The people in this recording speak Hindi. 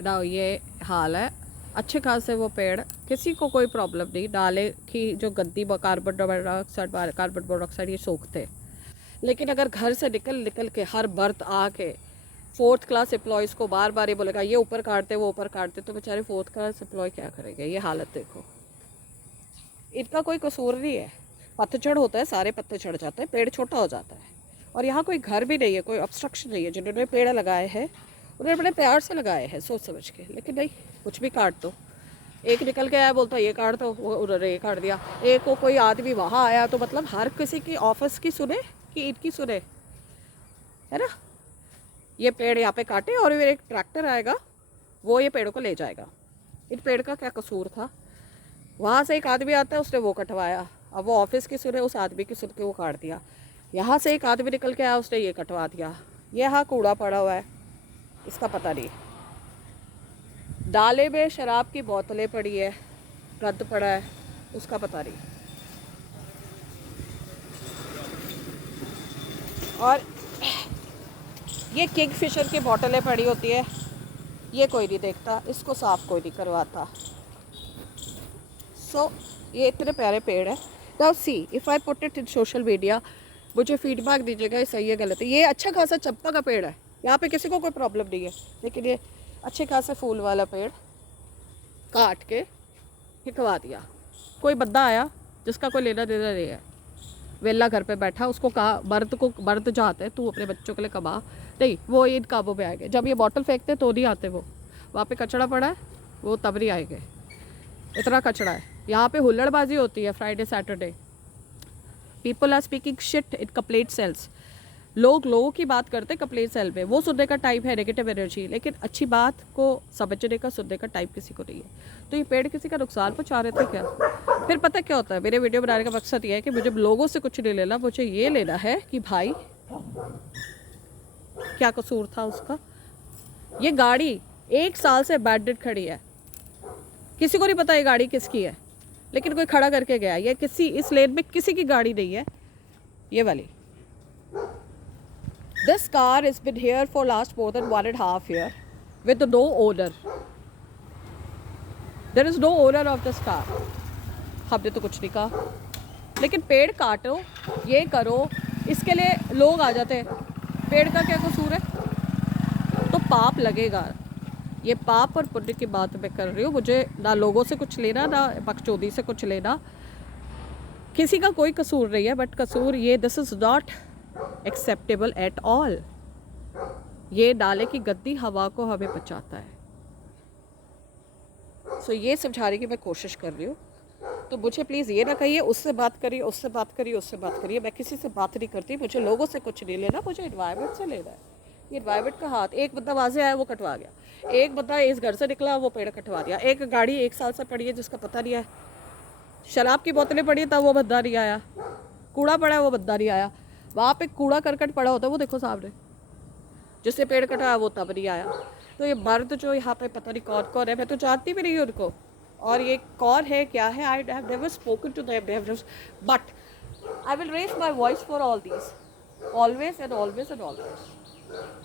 ना ये हाल है। अच्छे खासे वो पेड़, किसी को कोई प्रॉब्लम नहीं। नाले की जो गंदी कार्बन मोनोऑक्साइड ये सोखते, लेकिन अगर घर से निकल के हर बर्थ आके 4th क्लास एम्प्लॉयज़ को बार बार ये बोलेगा ये ऊपर काटते वो ऊपर काटते, तो बेचारे 4th क्लास एम्प्लॉय क्या करेंगे। ये हालत देखो, इनका कोई कसूर नहीं है। पतझड़ होता है, सारे पत्ते झड़ जाते हैं, पेड़ छोटा हो जाता है। और यहाँ कोई घर भी नहीं है, कोई ऑब्स्ट्रक्शन नहीं है। जिन्होंने पेड़ लगाए हैं उन्होंने बड़े प्यार से लगाए हैं, सोच समझ के, लेकिन नहीं, कुछ भी काट दो। एक निकल के आया, बोलता ये काट दो, वो उन्होंने ये काट दिया। एक को कोई आदमी वहाँ आया तो मतलब हर किसी की ऑफिस की सुने कि इनकी सुने, है ना। ये पेड़ यहाँ पे काटे और फिर एक ट्रैक्टर आएगा, वो ये पेड़ों को ले जाएगा। इन पेड़ का क्या कसूर था। वहाँ से एक आदमी आता है, उसने वो कटवाया। अब वो ऑफिस की सुने, उस आदमी की सुन के वो काट दिया। यहाँ से एक आदमी निकल के आया, उसने ये कटवा दिया। ये यहाँ कूड़ा पड़ा हुआ है, इसका पता नहीं। डाले में शराब की बोतलें पड़ी है, गंद पड़ा है, उसका पता नहीं। और ये किंगफिशर की बोतलें पड़ी होती है, ये कोई नहीं देखता, इसको साफ कोई नहीं करवाता। सो ये इतने प्यारे पेड़ है। Now see if I put it in social media, मुझे फीडबैक दीजिएगा ये सही है गलत है। ये अच्छा खासा चंपा का पेड़ है, यहाँ पे किसी को कोई प्रॉब्लम नहीं है, लेकिन ये अच्छे खासे फूल वाला पेड़ काट के हिकवा दिया। कोई बंदा आया जिसका कोई लेना देना नहीं है, वेला घर पे बैठा, उसको कहा मर्द जाते हैं तू अपने बच्चों के लिए कमा, नहीं, वो इन काबों पे आएंगे। जब ये बॉटल फेंकते तो नहीं आते, वो वहाँ पे कचरा पड़ा है, वो तब नहीं आएंगे। इतना कचरा है यहाँ पे, हुल्लड़बाजी होती है Friday Saturday. People are speaking shit in complaint cells. लोग लोगों की बात करते कंप्लेंट सेल पे, वो सुनने का टाइम है नेगेटिव एनर्जी, लेकिन अच्छी बात को समझने का सुनने का टाइम किसी को नहीं है। तो ये पेड़ किसी का नुकसान पहुँचा रहे थे क्या। फिर पता क्या होता है, मेरे वीडियो बनाने का मकसद ये है कि मुझे लोगों से कुछ नहीं लेना, मुझे ये लेना है कि भाई क्या कसूर था उसका। ये गाड़ी 1 साल से अबैंडन्ड खड़ी है, किसी को नहीं पता ये गाड़ी किसकी है, लेकिन कोई खड़ा करके गया। ये किसी, इस लेन में किसी की गाड़ी नहीं है, ये वाली। This car has been here for last more than 1.5 year with no owner. There is no owner of this car. हमने तो कुछ नहीं कहा, लेकिन पेड़ काटो, ये करो, इसके लिए लोग आ जाते हैं। पेड़ का क्या कसूर है, तो पाप लगेगा। ये पाप और पुण्य की बात मैं कर रही हूँ। मुझे ना लोगों से कुछ लेना, ना बकचोदी से कुछ लेना, किसी का कोई कसूर नहीं है। बट कसूर ये, this is not acceptable at all. ये नाले की गंदी हवा को हमें बचाता है। सो ये समझाने की मैं कोशिश कर रही हूँ। तो मुझे प्लीज़ ये ना कहिए उससे बात करिए, उससे बात करिए, उससे बात करिए। मैं किसी से बात नहीं करती, मुझे लोगों से कुछ नहीं लेना, मुझे एनवायरनमेंट से लेना है। ये एनवायरनमेंट का हाथ, एक बंदा वाजे आया वो कटवा गया, एक बंदा इस घर से निकला वो पेड़ कटवा दिया, एक गाड़ी 1 साल से पड़ी है जिसका पता नहीं है, शराब की बोतलें पड़ी तब वो बंदा नहीं आया, कूड़ा पड़ा है वो बंदा नहीं आया, वहाँ पे कूड़ा करकट पड़ा होता है वो देखो सामने, जिससे पेड़ कटाया वो तब नहीं आया। तो ये मर्द जो यहाँ पे पता नहीं कौन कौन है, मैं तो जानती भी नहीं हूँ उनको, और ये कौन है क्या है, I have never spoken to them, but I will raise my voice for all these, always and always and always.